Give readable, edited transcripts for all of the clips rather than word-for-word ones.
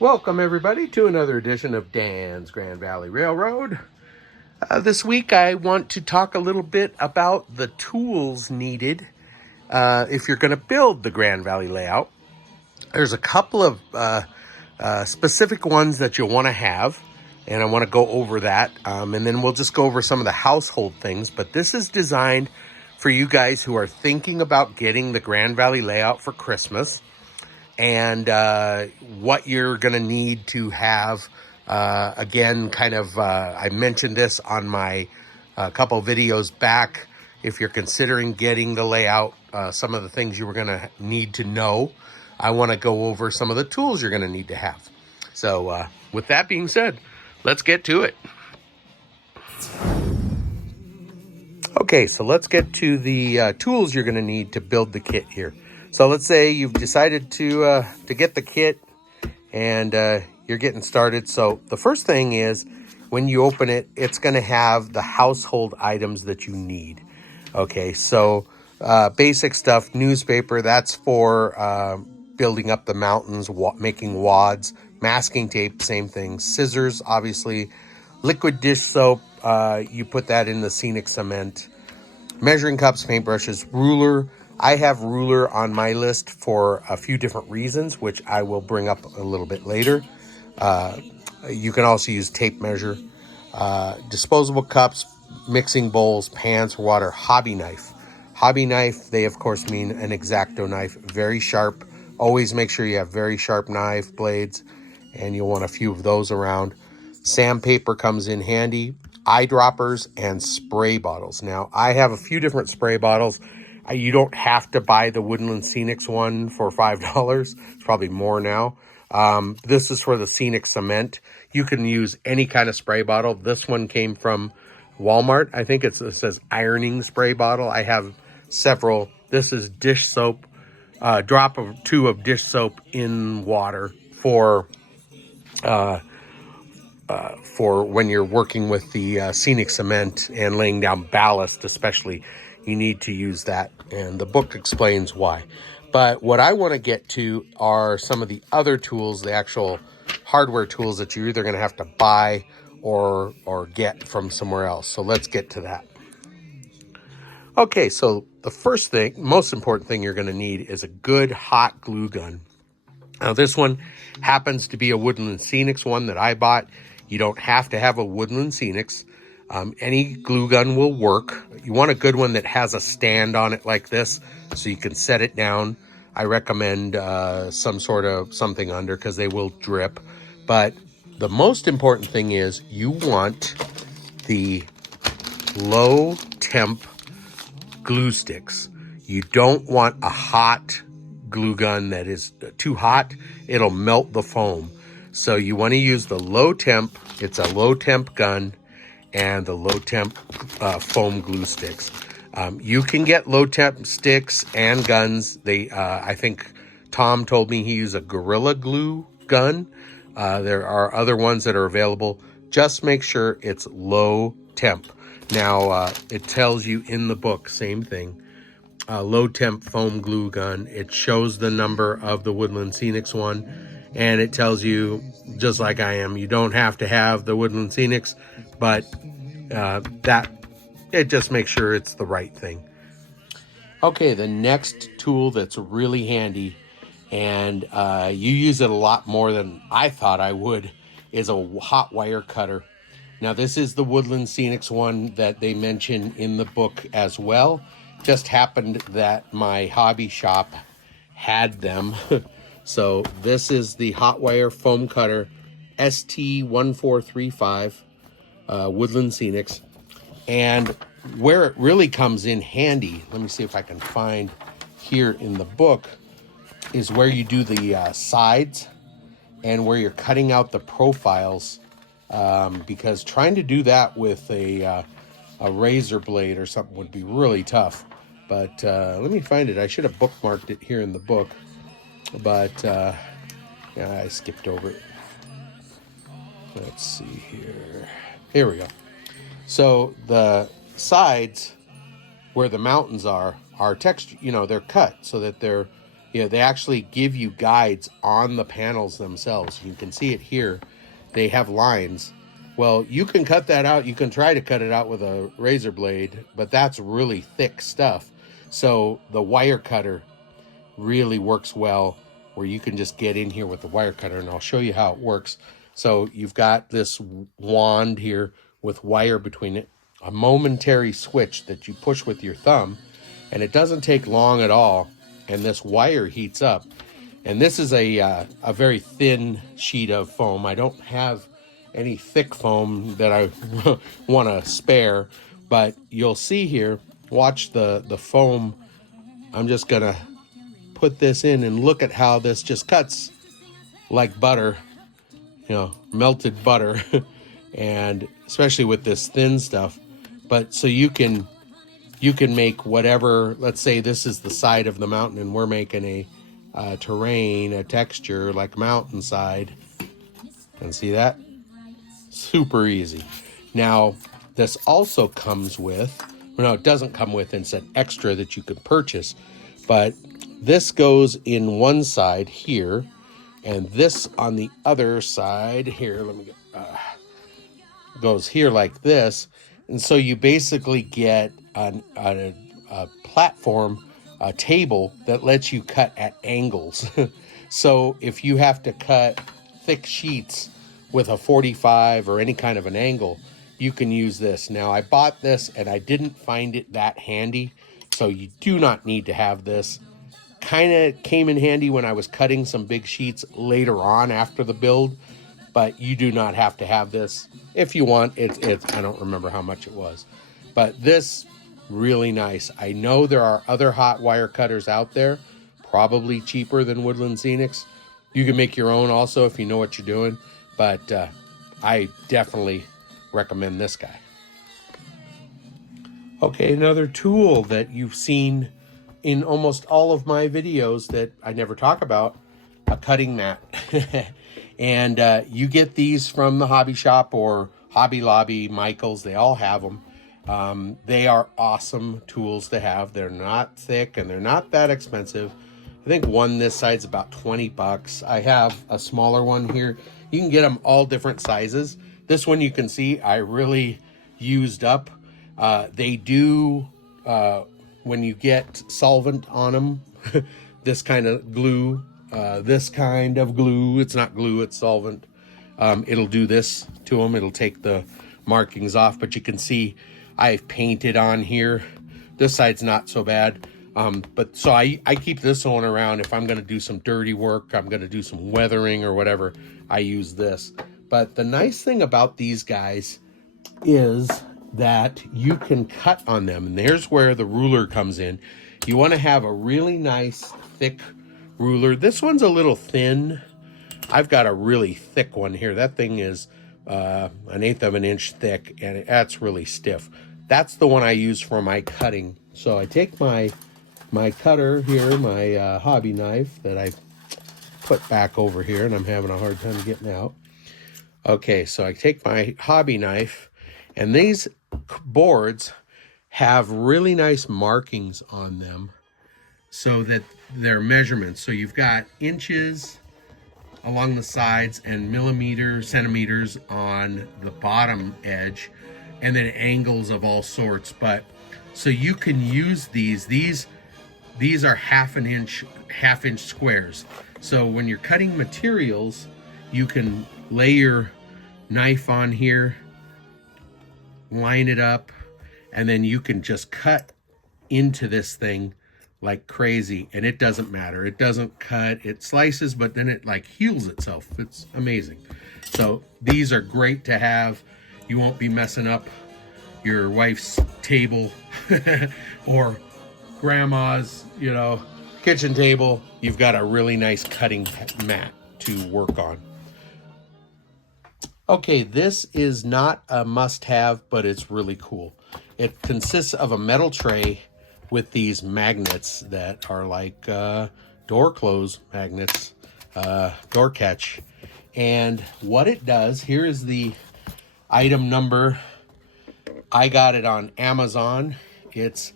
Welcome everybody to another edition of Dan's Grand Valley Railroad. This week I want to talk a little bit about the tools needed if you're going to build the Grand Valley layout. There's a couple of specific ones that you'll want to have, and I want to go over that, and then we'll just go over some of the household things. But this is designed for you guys who are thinking about getting the Grand Valley layout for Christmas, and what you're going to need to have. Again, I mentioned this on my couple videos back. If you're considering getting the layout, some of the things you were going to need to know. I want to go over some of the tools you're going to need to have. So with that being said, let's get to it. Okay, so let's get to the tools you're going to need to build the kit here. So let's say you've decided to get the kit and you're getting started. So the first thing is when you open it, it's going to have the household items that you need. Okay, so basic stuff, newspaper, that's for building up the mountains, making wads, masking tape, same thing, scissors, obviously, liquid dish soap, you put that in the scenic cement, measuring cups, paintbrushes, ruler. I have ruler on my list for a few different reasons, which I will bring up a little bit later. You can also use tape measure, disposable cups, mixing bowls, pans for water, hobby knife. Hobby knife, they of course mean an X-Acto knife, very sharp. Always make sure you have very sharp knife blades, and you'll want a few of those around. Sandpaper comes in handy, eyedroppers, and spray bottles. Now, I have a few different spray bottles. You don't have to buy the Woodland Scenics one for $5. It's probably more now. This is for the scenic cement. You can use any kind of spray bottle. This one came from Walmart. I think it says ironing spray bottle. I have several. This is dish soap. Drop of 2 of dish soap in water for when you're working with the scenic cement and laying down ballast, especially. You need to use that, and the book explains why. But what I want to get to are some of the other tools, the actual hardware tools that you're either going to have to buy or get from somewhere else. So let's get to that. Okay, so the first thing, most important thing you're going to need is a good hot glue gun. Now this one happens to be a Woodland Scenics one that I bought. You don't have to have a Woodland Scenics. Any glue gun will work. You want a good one that has a stand on it like this so you can set it down. I recommend some sort of something under because they will drip. But the most important thing is you want the low temp glue sticks. You don't want a hot glue gun that is too hot. It'll melt the foam. So you want to use the low temp. It's a low temp gun and the low temp foam glue sticks. You can get low temp sticks and guns. I think Tom told me he used a Gorilla Glue gun. There are other ones that are available. Just make sure it's low temp. Now, it tells you in the book, same thing, low temp foam glue gun. It shows the number of the Woodland Scenics one, and it tells you, just like I am, you don't have to have the Woodland Scenics, but it just makes sure it's the right thing. Okay, the next tool that's really handy, and you use it a lot more than I thought I would, is a hot wire cutter. Now this is the Woodland Scenics one that they mention in the book as well. Just happened that my hobby shop had them. So this is the hot wire foam cutter ST1435 Woodland Scenics. And where it really comes in handy, let me see if I can find here in the book, is where you do the sides and where you're cutting out the profiles, because trying to do that with a razor blade or something would be really tough. But let me find it. I should have bookmarked it here in the book, but yeah, I skipped over it. Let's see here. Here we go. So the sides where the mountains are textured, they're cut so that they're You know, they actually give you guides on the panels themselves. You can see it here. They have lines. Well, you can cut that out. You can try to cut it out with a razor blade, but that's really thick stuff. So the wire cutter really works well, where you can just get in here with the wire cutter, and I'll show you how it works. So you've got this wand here with wire between it, a momentary switch that you push with your thumb, and it doesn't take long at all, and this wire heats up. And this is a very thin sheet of foam. I don't have any thick foam that I want to spare, but you'll see here, watch the foam. I'm just gonna put this in and look at how this just cuts like butter, you know, melted butter. And especially with this thin stuff. But so you can make whatever. Let's say this is the side of the mountain and we're making a terrain, a texture like mountainside. And see that? Super easy. Now this also comes with, well, no, it doesn't come with, it's an extra that you can purchase, but this goes in one side here, and this on the other side here. Let me get goes here like this, and so you basically get a platform, a table that lets you cut at angles. So if you have to cut thick sheets with a 45 or any kind of an angle, you can use this. Now I bought this and I didn't find it that handy, so you do not need to have this. Kind of came in handy when I was cutting some big sheets later on after the build, but you do not have to have this. If you want, it's I don't remember how much it was, but this really nice. I know there are other hot wire cutters out there, probably cheaper than Woodland Scenics. You can make your own also if you know what you're doing, but I definitely recommend this guy. Okay, another tool that you've seen in almost all of my videos that I never talk about, a cutting mat. And you get these from the hobby shop or Hobby Lobby, Michael's, they all have them. They are awesome tools to have. They're not thick and they're not that expensive. I think one this side's about 20 bucks. I have a smaller one here. You can get them all different sizes. This one you can see I really used up. They do, when you get solvent on them, this kind of glue, it's not glue, it's solvent. It'll do this to them. It'll take the markings off, but you can see I've painted on here. This side's not so bad. But so I keep this one around. If I'm going to do some dirty work, I'm going to do some weathering or whatever, I use this. But the nice thing about these guys is that you can cut on them. And there's where the ruler comes in. You want to have a really nice thick ruler. This one's a little thin. I've got a really thick one here. That thing is 1/8 of an inch thick, and that's really stiff. That's the one I use for my cutting. So I take my cutter here, my hobby knife that I put back over here, and I'm having a hard time getting out. Okay, so I take my hobby knife, and these boards have really nice markings on them so that they're measurements. So you've got inches along the sides and centimeters on the bottom edge, and then angles of all sorts. But so you can use these are half inch squares. So when you're cutting materials, you can lay your knife on here, line it up, and then you can just cut into this thing like crazy, and it doesn't matter. It doesn't cut, it slices, but then it like heals itself. It's amazing. So these are great to have. You won't be messing up your wife's table or grandma's, kitchen table. You've got a really nice cutting mat to work on. Okay, this is not a must-have, but it's really cool. It consists of a metal tray with these magnets that are like door close magnets, door catch. And what it does, here is the item number. I got it on Amazon. It's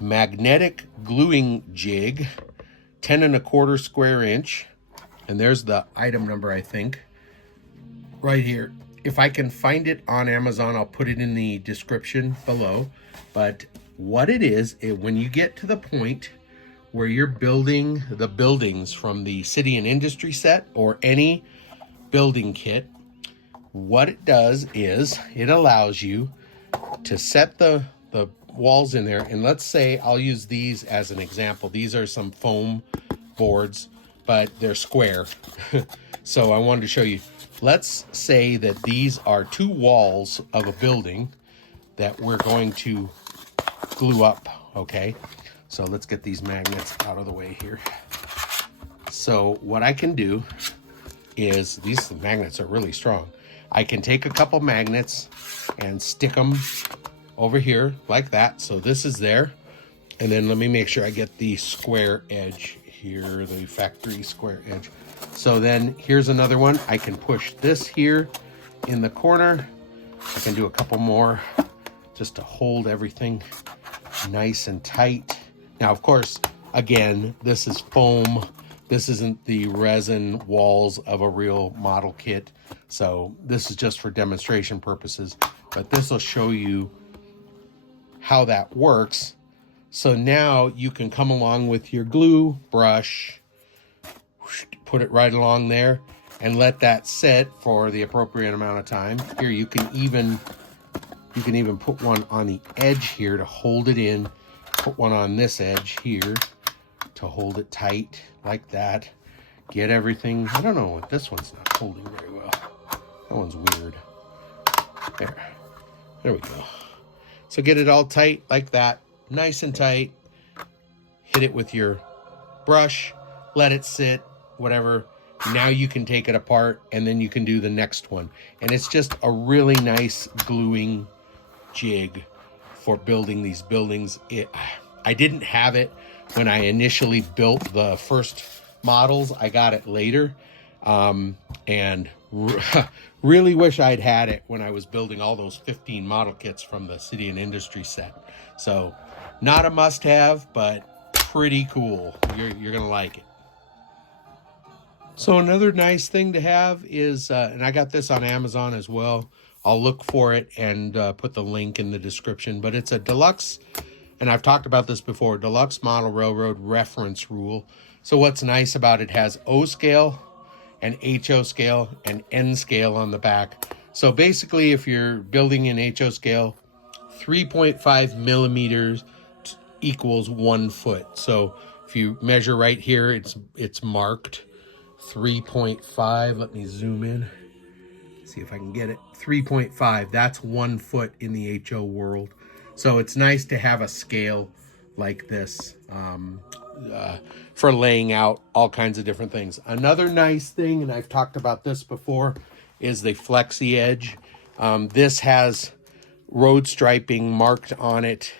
magnetic gluing jig 10 1/4 square inch. And there's the item number, I think, right here. If I can find it on Amazon, I'll put it in the description below. But what it is, when you get to the point where you're building the buildings from the city and industry set or any building kit, what it does is it allows you to set the walls in there. And let's say I'll use these as an example. These are some foam boards, but they're square. So I wanted to show you. Let's say that these are 2 walls of a building that we're going to glue up, okay? So let's get these magnets out of the way here. So what I can do is, these magnets are really strong. I can take a couple magnets and stick them over here like that. So this is there. And then let me make sure I get the square edge here, the factory square edge. So then here's another one. I can push this here in the corner. I can do a couple more just to hold everything nice and tight. Now, of course, again, this is foam. This isn't the resin walls of a real model kit. So this is just for demonstration purposes, but this will show you how that works. So now you can come along with your glue brush, put it right along there and let that set for the appropriate amount of time. Here, you can even put one on the edge here to hold it in. Put one on this edge here to hold it tight like that. Get everything. I don't know what this one's not holding very well. That one's weird. There we go. So get it all tight like that, nice and tight. Hit it with your brush, let it sit, whatever. Now you can take it apart and then you can do the next one. And it's just a really nice gluing jig for building these buildings. I didn't have it when I initially built the first models. I got it later. And really wish I'd had it when I was building all those 15 model kits from the city and industry set. So not a must-have, but pretty cool. You're gonna like it. So another nice thing to have is, and I got this on Amazon as well. I'll look for it and put the link in the description, but it's a deluxe, and I've talked about this before, deluxe model railroad reference rule. So what's nice about it has O scale and HO scale and N scale on the back. So basically, if you're building in HO scale, 3.5 millimeters equals 1 foot. So if you measure right here, it's marked 3.5. Let me zoom in, see if I can get it. 3.5, that's 1 foot in the HO world. So it's nice to have a scale like this for laying out all kinds of different things. Another nice thing, and I've talked about this before, is the flexi edge. This has road striping marked on it,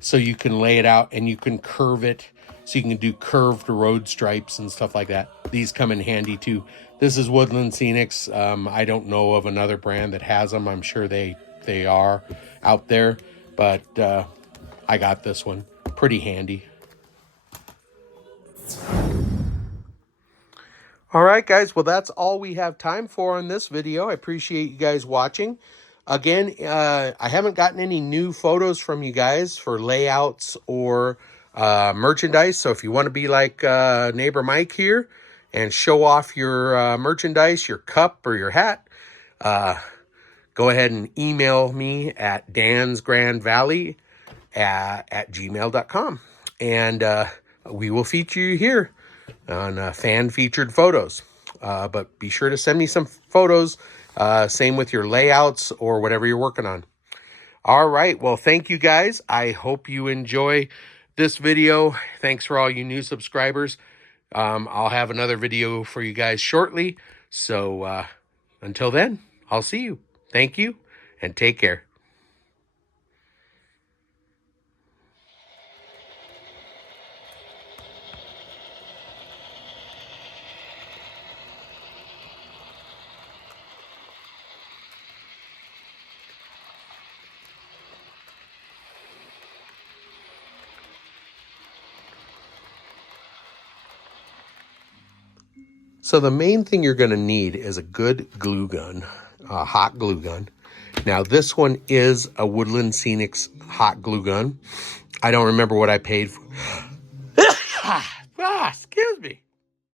so you can lay it out and you can curve it, so you can do curved road stripes and stuff like that. These come in handy too. This is Woodland Scenics. I don't know of another brand that has them. I'm sure they are out there, but I got this one. Pretty handy. All right, guys. Well, that's all we have time for in this video. I appreciate you guys watching. Again, I haven't gotten any new photos from you guys for layouts or merchandise. So if you want to be like neighbor Mike here and show off your merchandise, your cup or your hat, go ahead and email me at dansgrandvalley at gmail.com. And we will feature you here on fan-featured photos. But be sure to send me some photos. Same with your layouts or whatever you're working on. All right. Well, thank you guys. I hope you enjoy this video. Thanks for all you new subscribers. I'll have another video for you guys shortly. So until then, I'll see you. Thank you and take care. So the main thing you're going to need is a good glue gun, a hot glue gun. Now this one is a Woodland Scenics hot glue gun. I don't remember what I paid for. Excuse me.